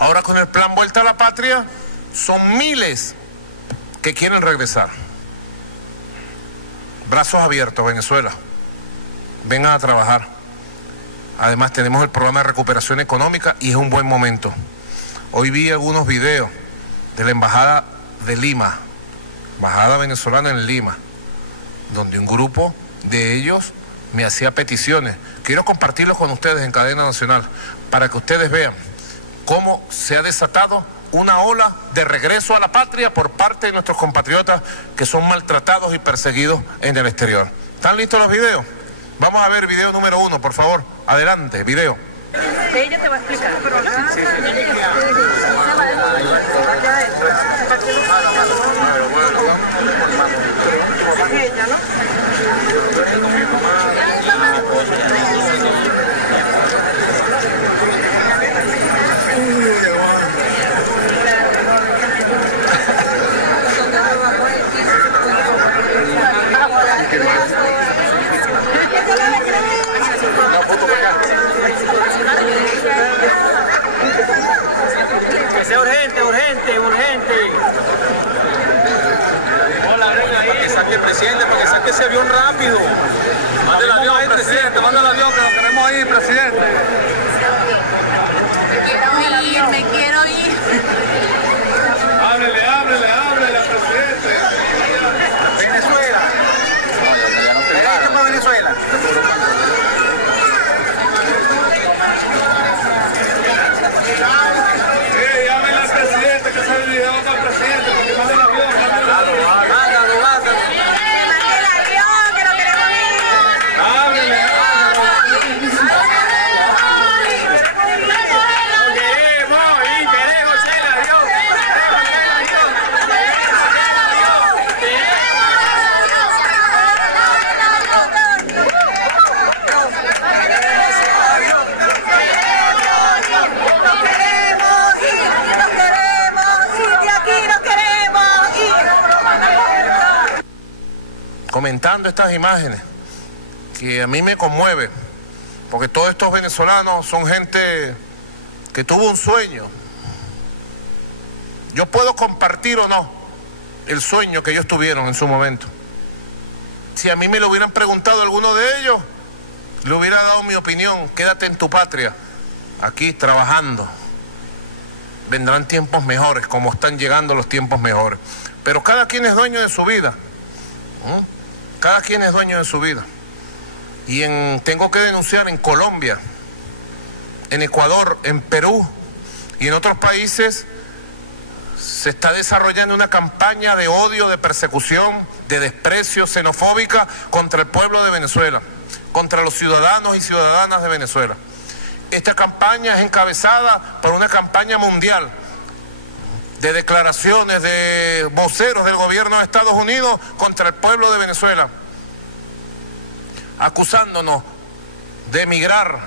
Ahora con el plan Vuelta a la Patria son miles que quieren regresar. Brazos abiertos, Venezuela, vengan a trabajar. Además tenemos el programa de recuperación económica y es un buen momento. Hoy vi algunos videos de la embajada de Lima, embajada venezolana en Lima, donde un grupo de ellos me hacía peticiones. Quiero compartirlos con ustedes en cadena nacional para que ustedes vean cómo se ha desatado una ola de regreso a la patria por parte de nuestros compatriotas que son maltratados y perseguidos en el exterior. ¿Están listos los videos? Vamos a ver video número 1, por favor. Adelante, video. Ella te va a explicar. Ella, ¿no? Que sea urgente, urgente. Hola, ven ahí. Para que saque el presidente, para que saque ese avión rápido. Manda el avión, presidente, manda el avión que nos queremos ir, presidente. Me quiero ir. Ábrele, presidente. Venezuela. Derecho para Venezuela. Llámenle al presidente que se dirige al presidente porque manda el avión. Mándalo. Comentando estas imágenes que a mí me conmueve, porque todos estos venezolanos son gente que tuvo un sueño. Yo puedo compartir o no el sueño que ellos tuvieron en su momento. Si a mí me lo hubieran preguntado alguno de ellos, le hubiera dado mi opinión: quédate en tu patria, aquí trabajando. Vendrán tiempos mejores, como están llegando los tiempos mejores. Pero cada quien es dueño de su vida. Cada quien es dueño de su vida. Y tengo que denunciar en Colombia, en Ecuador, en Perú y en otros países se está desarrollando una campaña de odio, de persecución, de desprecio, xenofóbica contra el pueblo de Venezuela, contra los ciudadanos y ciudadanas de Venezuela. Esta campaña es encabezada por una campaña mundial de declaraciones de voceros del gobierno de Estados Unidos contra el pueblo de Venezuela, acusándonos de emigrar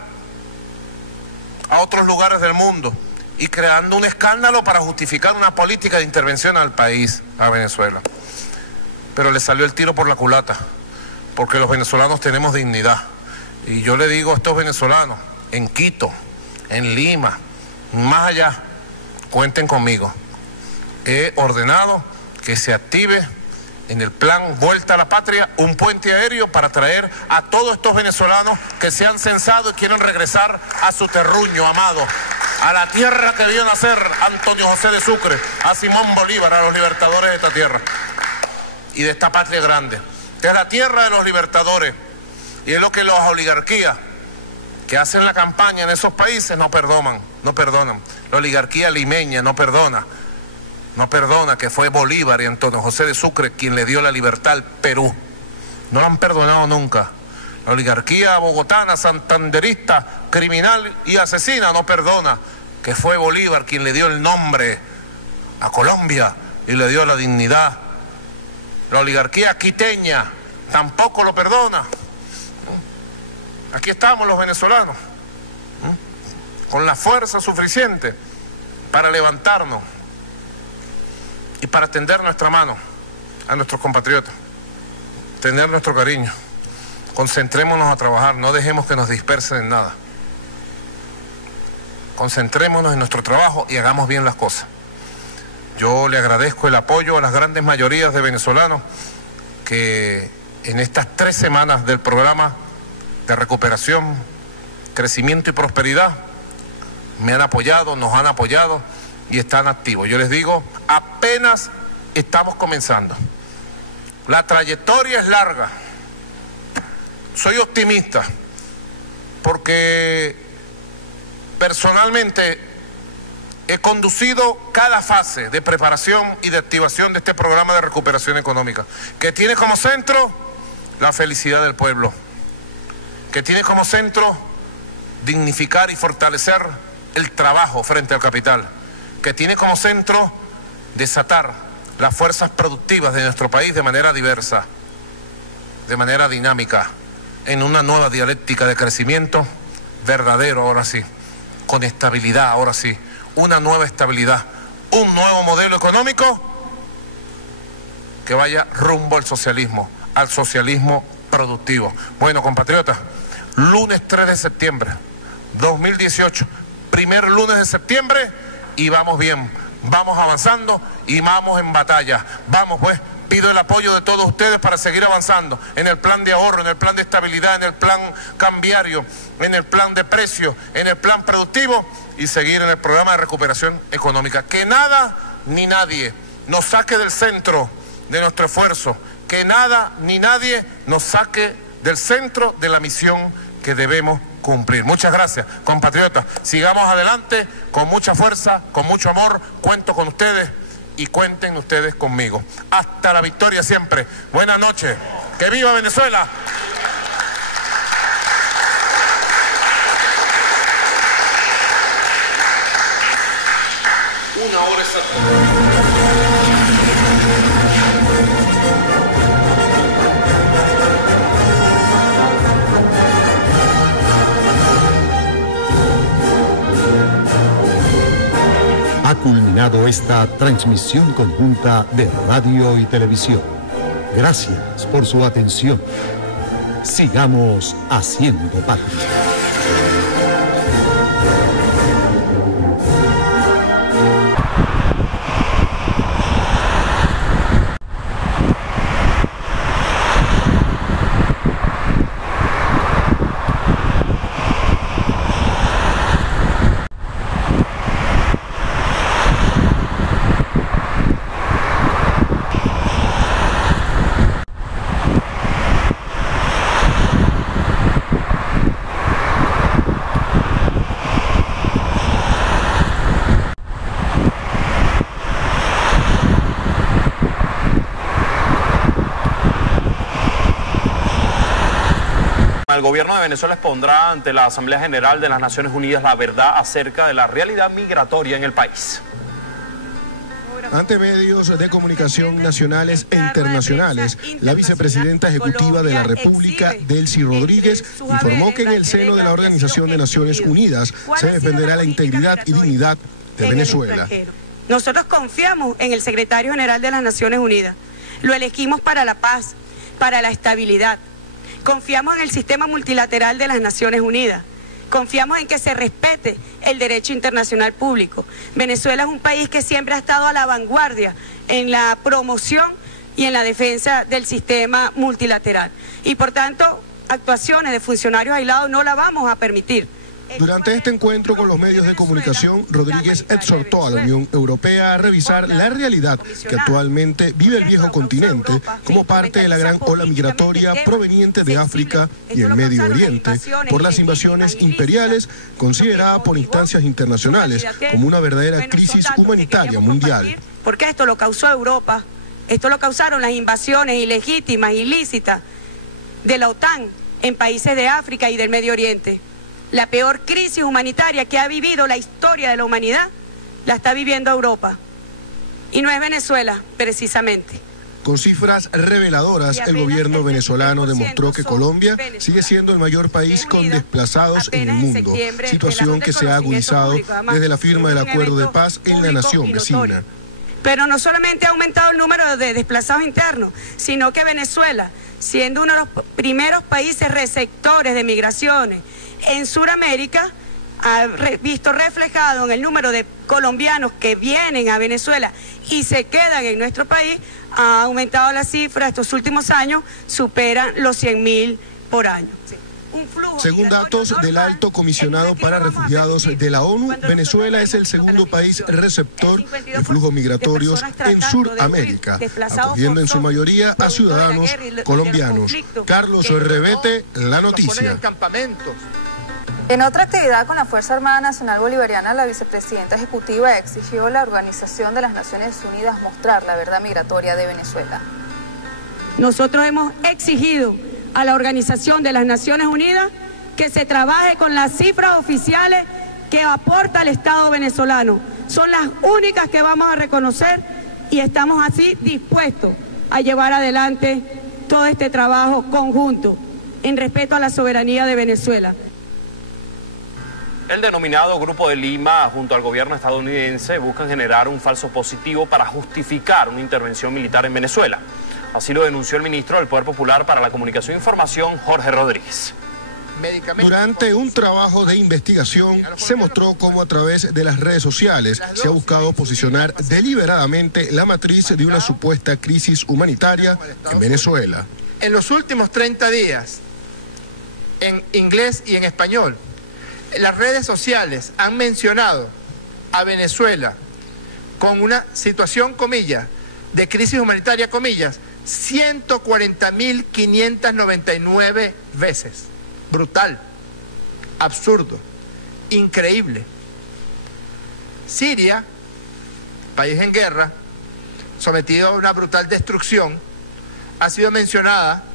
a otros lugares del mundo y creando un escándalo para justificar una política de intervención al país, a Venezuela. Pero le salió el tiro por la culata, porque los venezolanos tenemos dignidad. Y yo le digo a estos venezolanos, en Quito, en Lima, más allá, cuenten conmigo. He ordenado que se active en el plan Vuelta a la Patria un puente aéreo para traer a todos estos venezolanos que se han censado y quieren regresar a su terruño amado, a la tierra que vio nacer Antonio José de Sucre, a Simón Bolívar, a los libertadores de esta tierra y de esta patria grande, que es la tierra de los libertadores. Y es lo que las oligarquías que hacen la campaña en esos países no perdonan. La oligarquía limeña no perdona, que fue Bolívar y Antonio José de Sucre quien le dio la libertad al Perú. No lo han perdonado nunca. La oligarquía bogotana, santanderista, criminal y asesina no perdona, que fue Bolívar quien le dio el nombre a Colombia y le dio la dignidad. La oligarquía quiteña tampoco lo perdona. Aquí estamos los venezolanos, con la fuerza suficiente para levantarnos y para tender nuestra mano a nuestros compatriotas, tener nuestro cariño. Concentrémonos a trabajar, no dejemos que nos dispersen en nada. Concentrémonos en nuestro trabajo y hagamos bien las cosas. Yo le agradezco el apoyo a las grandes mayorías de venezolanos que en estas 3 semanas del programa de recuperación, crecimiento y prosperidad me han apoyado, nos han apoyado y están activos. Yo les digo, apenas estamos comenzando. La trayectoria es larga. Soy optimista porque personalmente he conducido cada fase de preparación y de activación de este programa de recuperación económica, que tiene como centro la felicidad del pueblo, que tiene como centro dignificar y fortalecer el trabajo frente al capital, que tiene como centro desatar las fuerzas productivas de nuestro país de manera diversa, de manera dinámica, en una nueva dialéctica de crecimiento verdadero, ahora sí, con estabilidad, ahora sí, una nueva estabilidad, un nuevo modelo económico que vaya rumbo al socialismo productivo. Bueno, compatriotas, lunes 3 de septiembre 2018, primer lunes de septiembre, y vamos bien, vamos avanzando y vamos en batalla. Vamos pues, Pido el apoyo de todos ustedes para seguir avanzando en el plan de ahorro, en el plan de estabilidad, en el plan cambiario, en el plan de precios, en el plan productivo y seguir en el programa de recuperación económica. Que nada ni nadie nos saque del centro de nuestro esfuerzo, que nada ni nadie nos saque del centro de la misión que debemos cumplir. Muchas gracias, compatriotas. Sigamos adelante con mucha fuerza, con mucho amor. Cuento con ustedes y cuenten ustedes conmigo. Hasta la victoria siempre. Buenas noches. ¡Que viva Venezuela! Una hora exacta. Ha culminado esta transmisión conjunta de radio y televisión. Gracias por su atención. Sigamos haciendo patria. El gobierno de Venezuela expondrá ante la Asamblea General de las Naciones Unidas la verdad acerca de la realidad migratoria en el país. Ante medios de comunicación nacionales e internacionales, la vicepresidenta ejecutiva de la República, Delcy Rodríguez, informó que en el seno de la Organización de Naciones Unidas se defenderá la integridad y dignidad de Venezuela. Nosotros confiamos en el secretario general de las Naciones Unidas. Lo elegimos para la paz, para la estabilidad. Confiamos en el sistema multilateral de las Naciones Unidas. Confiamos en que se respete el derecho internacional público. Venezuela es un país que siempre ha estado a la vanguardia en la promoción y en la defensa del sistema multilateral. Y por tanto, actuaciones de funcionarios aislados no la vamos a permitir. Durante este encuentro con los medios de comunicación, Rodríguez exhortó a la Unión Europea a revisar la realidad que actualmente vive el viejo continente como parte de la gran ola migratoria proveniente de África y el Medio Oriente por las invasiones imperiales, considerada por instancias internacionales como una verdadera crisis humanitaria mundial. Porque esto lo causó Europa, esto lo causaron las invasiones ilegítimas, ilícitas de la OTAN en países de África y del Medio Oriente. La peor crisis humanitaria que ha vivido la historia de la humanidad la está viviendo Europa. Y no es Venezuela, precisamente. Con cifras reveladoras, el gobierno venezolano demostró que Colombia sigue siendo el mayor país con desplazados en el mundo, situación que se ha agudizado desde la firma del acuerdo de paz en la nación vecina. Pero no solamente ha aumentado el número de desplazados internos, sino que Venezuela, siendo uno de los primeros países receptores de migraciones en Sudamérica, ha visto reflejado en el número de colombianos que vienen a Venezuela y se quedan en nuestro país, ha aumentado la cifra estos últimos años, superan los 100.000 por año. Según datos del Alto Comisionado para Refugiados de la ONU, Venezuela es el segundo país receptor de flujos migratorios en Sudamérica, acogiendo en su mayoría a ciudadanos colombianos. Carlos Revete, La Noticia. En otra actividad con la Fuerza Armada Nacional Bolivariana, la vicepresidenta ejecutiva exigió a la Organización de las Naciones Unidas mostrar la verdad migratoria de Venezuela. Nosotros hemos exigido a la Organización de las Naciones Unidas que se trabaje con las cifras oficiales que aporta el Estado venezolano. Son las únicas que vamos a reconocer y estamos así dispuestos a llevar adelante todo este trabajo conjunto en respeto a la soberanía de Venezuela. El denominado Grupo de Lima, junto al gobierno estadounidense, buscan generar un falso positivo para justificar una intervención militar en Venezuela. Así lo denunció el ministro del Poder Popular para la Comunicación e Información, Jorge Rodríguez. Durante un trabajo de investigación se mostró cómo a través de las redes sociales se ha buscado posicionar deliberadamente la matriz de una supuesta crisis humanitaria en Venezuela. En los últimos 30 días, en inglés y en español, las redes sociales han mencionado a Venezuela con una situación, comillas, de crisis humanitaria, comillas, 140.599 veces. Brutal, absurdo, increíble. Siria, país en guerra, sometido a una brutal destrucción, ha sido mencionada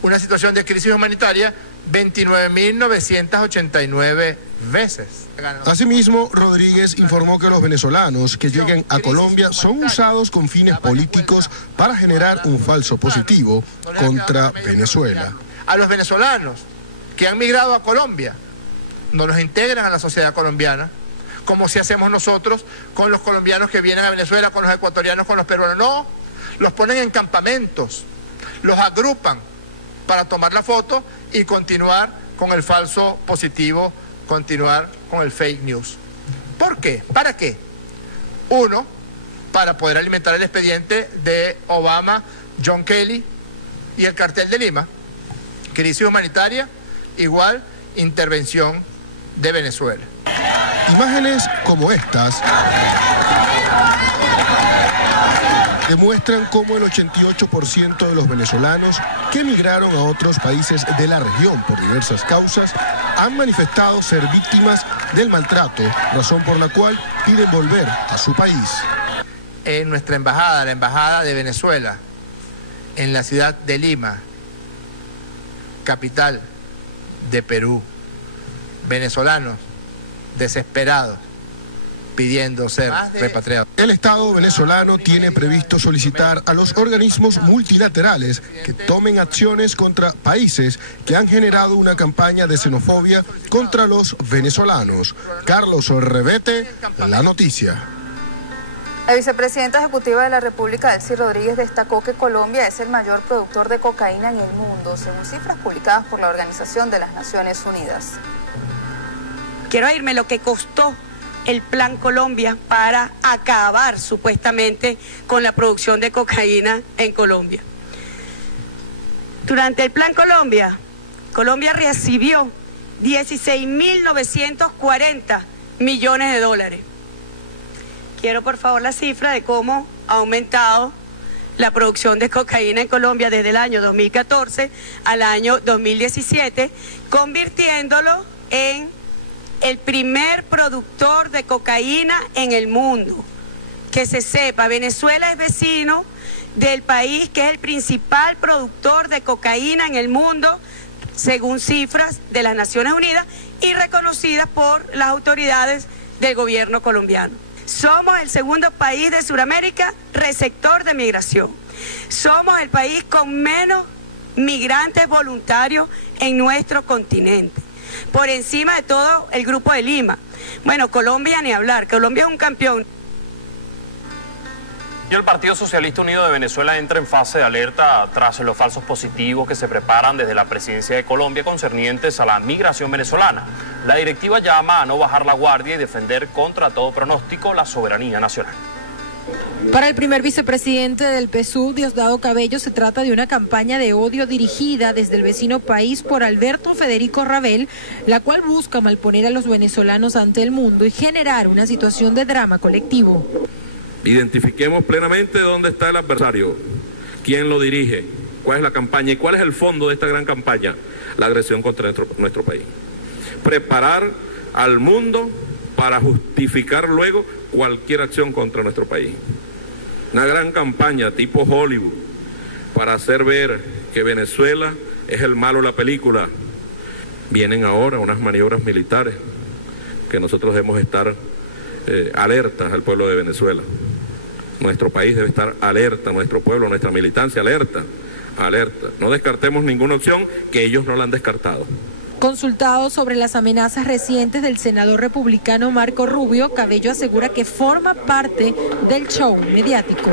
una situación de crisis humanitaria 29.989 veces. Asimismo, Rodríguez informó que los venezolanos que lleguen a Colombia son usados con fines políticos para generar un falso positivo contra Venezuela. A los venezolanos que han migrado a Colombia no los integran a la sociedad colombiana, como si hacemos nosotros con los colombianos que vienen a Venezuela, con los ecuatorianos, con los peruanos. No, los ponen en campamentos, los agrupan para tomar la foto y continuar con el falso positivo, continuar con el fake news. ¿Por qué? ¿Para qué? Uno, para poder alimentar el expediente de Obama, John Kelly y el cartel de Lima. Crisis humanitaria igual intervención de Venezuela. Imágenes como estas demuestran cómo el 88% de los venezolanos que emigraron a otros países de la región por diversas causas han manifestado ser víctimas del maltrato, razón por la cual piden volver a su país. En nuestra embajada, la embajada de Venezuela, en la ciudad de Lima, capital de Perú, venezolanos desesperados pidiendo ser repatriados. El Estado venezolano tiene previsto solicitar a los organismos multilaterales que tomen acciones contra países que han generado una campaña de xenofobia contra los venezolanos. Carlos Revete, La Noticia. La vicepresidenta ejecutiva de la República, Delcy Rodríguez, destacó que Colombia es el mayor productor de cocaína en el mundo, según cifras publicadas por la Organización de las Naciones Unidas. Quiero irme lo que costó el Plan Colombia para acabar supuestamente con la producción de cocaína en Colombia. Durante el Plan Colombia, Colombia recibió 16.940 millones de dólares. Quiero por favor la cifra de cómo ha aumentado la producción de cocaína en Colombia desde el año 2014 al año 2017, convirtiéndolo en el primer productor de cocaína en el mundo. Que se sepa, Venezuela es vecino del país que es el principal productor de cocaína en el mundo, según cifras de las Naciones Unidas y reconocidas por las autoridades del gobierno colombiano. Somos el segundo país de Sudamérica receptor de migración. Somos el país con menos migrantes voluntarios en nuestro continente, por encima de todo el Grupo de Lima. Bueno, Colombia ni hablar, Colombia es un campeón. Y el Partido Socialista Unido de Venezuela entra en fase de alerta tras los falsos positivos que se preparan desde la presidencia de Colombia concernientes a la migración venezolana. La directiva llama a no bajar la guardia y defender contra todo pronóstico la soberanía nacional. Para el primer vicepresidente del PSUV, Diosdado Cabello, se trata de una campaña de odio dirigida desde el vecino país por Alberto Federico Rabel, la cual busca malponer a los venezolanos ante el mundo y generar una situación de drama colectivo. Identifiquemos plenamente dónde está el adversario, quién lo dirige, cuál es la campaña y cuál es el fondo de esta gran campaña, la agresión contra nuestro país. Preparar al mundo para justificar luego cualquier acción contra nuestro país. Una gran campaña tipo Hollywood para hacer ver que Venezuela es el malo de la película. Vienen ahora unas maniobras militares que nosotros debemos estar alertas al pueblo de Venezuela. Nuestro país debe estar alerta, nuestro pueblo, nuestra militancia alerta, alerta. No descartemos ninguna opción que ellos no la han descartado. Consultado sobre las amenazas recientes del senador republicano Marco Rubio, Cabello asegura que forma parte del show mediático.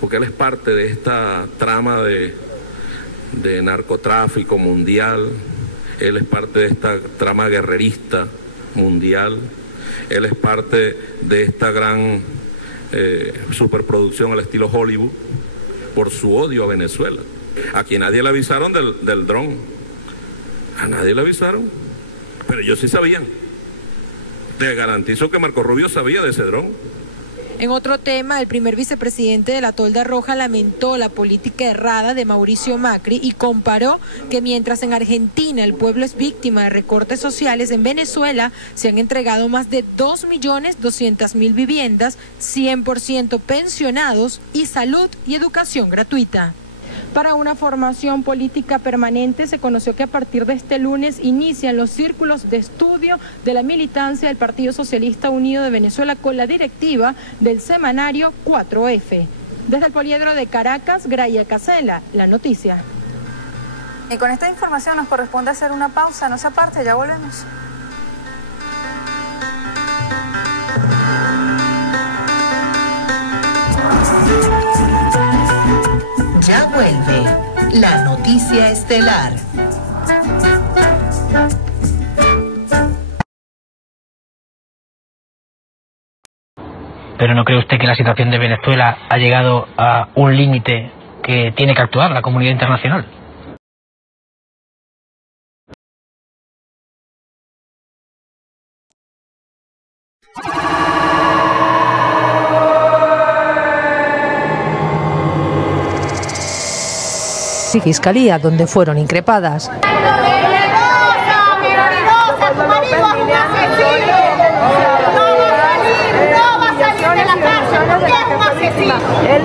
Porque él es parte de esta trama de narcotráfico mundial, él es parte de esta trama guerrerista mundial, él es parte de esta gran superproducción al estilo Hollywood por su odio a Venezuela. Aquí nadie le avisaron del dron, a nadie le avisaron, pero ellos sí sabían. Te garantizo que Marco Rubio sabía de ese dron. En otro tema, el primer vicepresidente de la Tolda Roja lamentó la política errada de Mauricio Macri y comparó que mientras en Argentina el pueblo es víctima de recortes sociales, en Venezuela se han entregado más de 2.200.000 viviendas, 100% pensionados y salud y educación gratuita. Para una formación política permanente, se conoció que a partir de este lunes inician los círculos de estudio de la militancia del Partido Socialista Unido de Venezuela con la directiva del semanario 4F. Desde el Poliedro de Caracas, Gracia Casela, La Noticia. Y con esta información nos corresponde hacer una pausa, no se aparte, ya volvemos. Ya vuelve La Noticia Estelar. ¿Pero no cree usted que la situación de Venezuela ha llegado a un límite que tiene que actuar la comunidad internacional? Y Fiscalía, donde fueron increpadas. El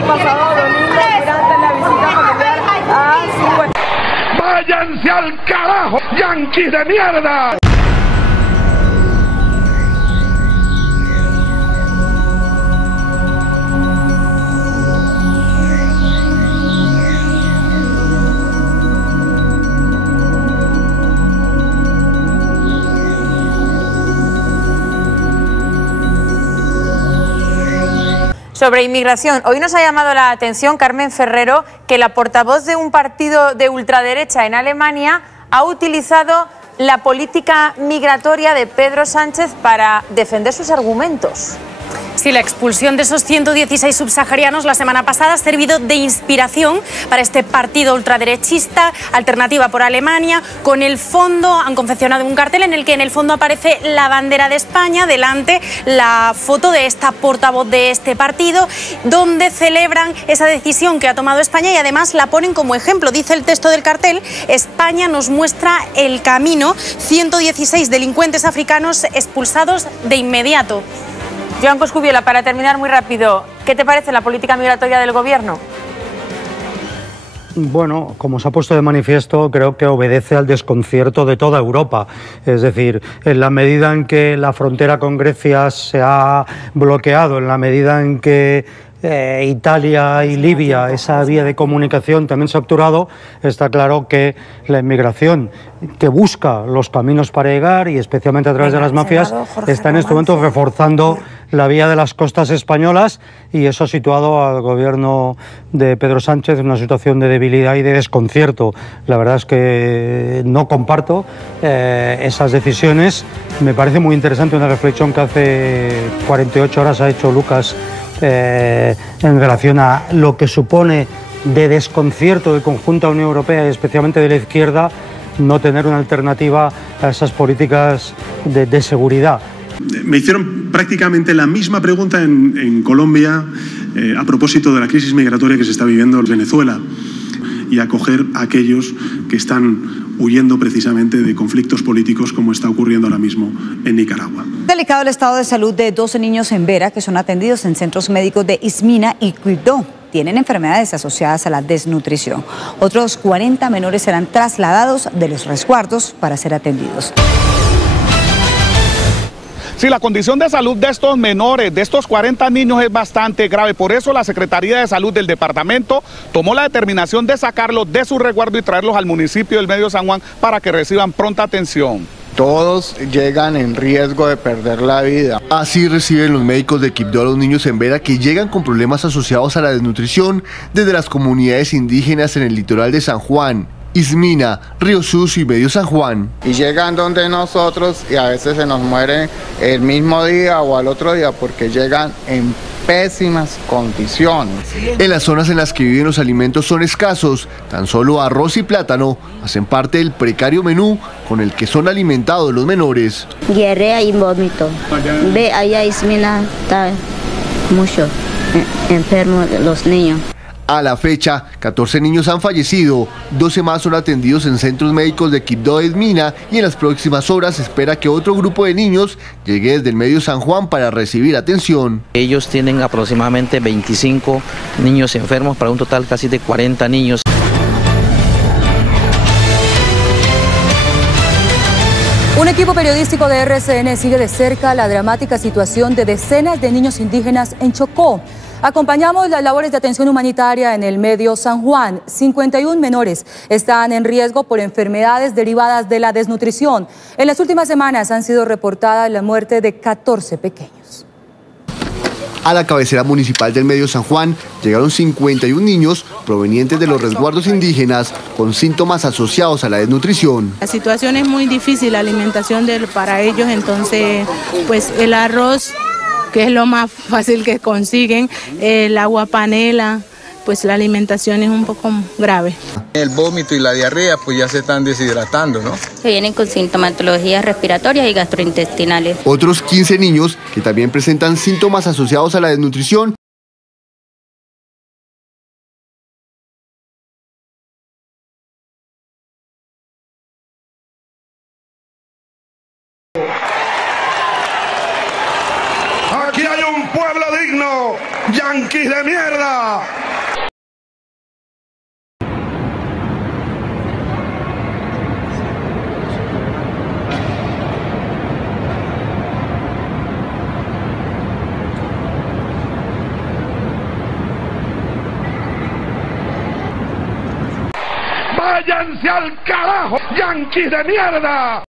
pasado domingo, durante la visita familiar a su... ¡Váyanse al carajo, yanquis de mierda! Sobre inmigración, hoy nos ha llamado la atención Carmen Ferrero que la portavoz de un partido de ultraderecha en Alemania ha utilizado la política migratoria de Pedro Sánchez para defender sus argumentos. Sí, la expulsión de esos 116 subsaharianos la semana pasada ha servido de inspiración para este partido ultraderechista, Alternativa por Alemania. Con el fondo han confeccionado un cartel en el que en el fondo aparece la bandera de España, delante la foto de esta portavoz de este partido, donde celebran esa decisión que ha tomado España y además la ponen como ejemplo. Dice el texto del cartel: España nos muestra el camino, 116 delincuentes africanos expulsados de inmediato. Joan Coscubiola, para terminar muy rápido, ¿qué te parece la política migratoria del Gobierno? Bueno, como se ha puesto de manifiesto, creo que obedece al desconcierto de toda Europa. Es decir, en la medida en que la frontera con Grecia se ha bloqueado, en la medida en que Italia y Libia, esa vía de comunicación también se ha obturado, está claro que la inmigración que busca los caminos para llegar, y especialmente a través de las mafias, está en este momento reforzando la vía de las costas españolas, y eso ha situado al gobierno de Pedro Sánchez en una situación de debilidad y de desconcierto. La verdad es que no comparto esas decisiones. Me parece muy interesante una reflexión que hace 48 horas ha hecho Lucas en relación a lo que supone de desconcierto del conjunto de la Unión Europea y especialmente de la izquierda no tener una alternativa a esas políticas de seguridad. Me hicieron prácticamente la misma pregunta en Colombia a propósito de la crisis migratoria que se está viviendo en Venezuela y acoger a aquellos que están huyendo precisamente de conflictos políticos como está ocurriendo ahora mismo en Nicaragua. Delicado el estado de salud de 12 niños en Vera que son atendidos en centros médicos de Ismina y Quibdó. Tienen enfermedades asociadas a la desnutrición. Otros 40 menores serán trasladados de los resguardos para ser atendidos. Sí, la condición de salud de estos menores, de estos 40 niños, es bastante grave. Por eso la Secretaría de Salud del departamento tomó la determinación de sacarlos de su resguardo y traerlos al municipio del Medio San Juan para que reciban pronta atención. Todos llegan en riesgo de perder la vida. Así reciben los médicos de Quibdó a los niños en Vera que llegan con problemas asociados a la desnutrición desde las comunidades indígenas en el litoral de San Juan. Ismina, Río Sucio y Medio San Juan. Y llegan donde nosotros y a veces se nos mueren el mismo día o al otro día porque llegan en pésimas condiciones. En las zonas en las que viven los alimentos son escasos, tan solo arroz y plátano hacen parte del precario menú con el que son alimentados los menores. Diarrea y vómito. Ve allá Ismina, está mucho enfermo los niños. A la fecha, 14 niños han fallecido, 12 más son atendidos en centros médicos de Quibdó de Ismina y en las próximas horas se espera que otro grupo de niños llegue desde el Medio San Juan para recibir atención. Ellos tienen aproximadamente 25 niños enfermos para un total casi de 40 niños. Un equipo periodístico de RCN sigue de cerca la dramática situación de decenas de niños indígenas en Chocó. Acompañamos las labores de atención humanitaria en el Medio San Juan. 51 menores están en riesgo por enfermedades derivadas de la desnutrición. En las últimas semanas han sido reportadas la muerte de 14 pequeños. A la cabecera municipal del Medio San Juan llegaron 51 niños provenientes de los resguardos indígenas con síntomas asociados a la desnutrición. La situación es muy difícil, la alimentación para ellos, entonces pues el arroz, que es lo más fácil que consiguen, el agua panela, pues la alimentación es un poco grave. El vómito y la diarrea pues ya se están deshidratando, ¿no? Se vienen con sintomatologías respiratorias y gastrointestinales. Otros 15 niños que también presentan síntomas asociados a la desnutrición. Aquí hay un pueblo digno, yanquis de mierda. Váyanse al carajo, yanquis de mierda.